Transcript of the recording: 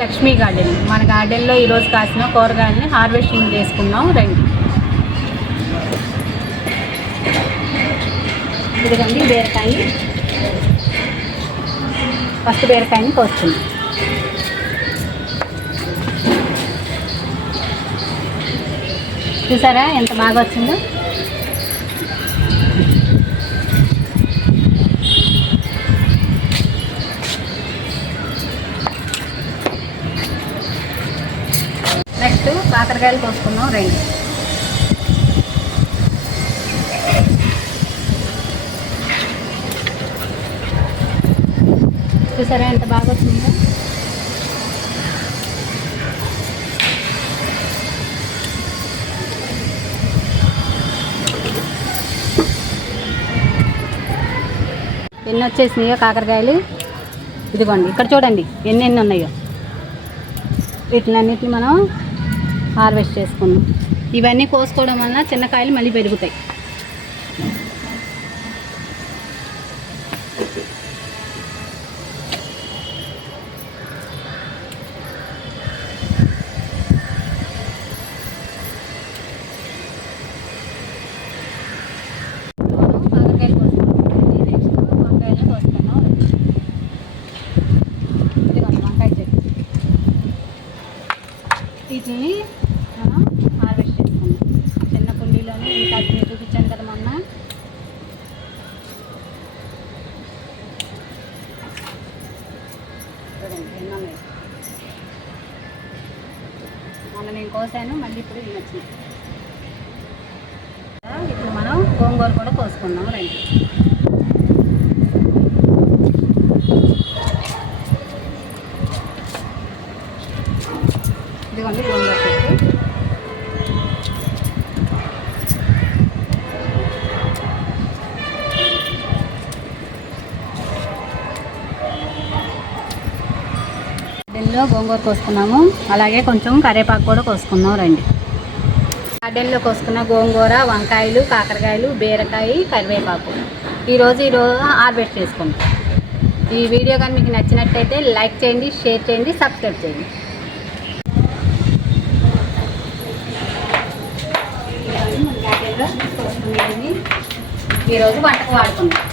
Lakshmi garden మన గార్డెన్లో ఈరోజు కాసిన కూరగాయలని హార్వెస్టింగ్ చేసుకున్నాం రండి. ఇదిగోండి బీరకాయ. ఫస్ట్ బీరకాయని కోస్తున్నాం. చూసారా ఎంత బాగా వచ్చిందో. నెక్స్ట్ కాకరకాయలు కోసుకున్నాం రండి. చూసారా ఎంత బాగా వచ్చిందో. ఎన్ని వచ్చేసినాయో కాకరకాయలు. ఇదిగోండి ఇక్కడ చూడండి ఎన్ని ఉన్నాయో. వీటినన్నిటిని మనం హార్వెస్ట్ చేసుకున్నాం. ఇవన్నీ కోసుకోవడం వలన చిన్న కాయలు మళ్ళీ పెరుగుతాయి. కాకరకాయలు కోసుకున్నాం. నెక్స్ట్ వంకాయలు కోసుకున్నాం. ఇదిగోండి వంకాయ చెట్టు. వీటిని మనం హార్వెస్ట్ చేసుకున్నాం. చిన్న కుండీలోనే ఇంకా చూపించాను కదా మొన్న. చూడండి ఎన్నో ఉన్నాయి. మొన్న నేను కోసాను, మళ్ళీ ఇప్పుడు ఇవి వచ్చినాయి. ఇప్పుడు మనం గోంగూర కూడా కోసుకున్నాం రండి. ఇదిగోండి గోంగూర చెట్టు. గార్డెన్లో గోంగూర కోసుకున్నాము. అలాగే కొంచెం కరివేపాకు కూడా కోసుకున్నాం రండి. గార్డెన్లో కోసుకున్న గోంగూర, వంకాయలు, కాకరకాయలు, బీరకాయ, కరివేపాకు ఈరోజు హార్వెస్ట్ చేసుకుంటాం. ఈ వీడియో కానీ మీకు నచ్చినట్టయితే లైక్ చేయండి, షేర్ చేయండి, సబ్స్క్రైబ్ చేయండి. మన గార్డెన్లో కోసుకునేది ఈరోజు వంటకు వాడుకుంటాం.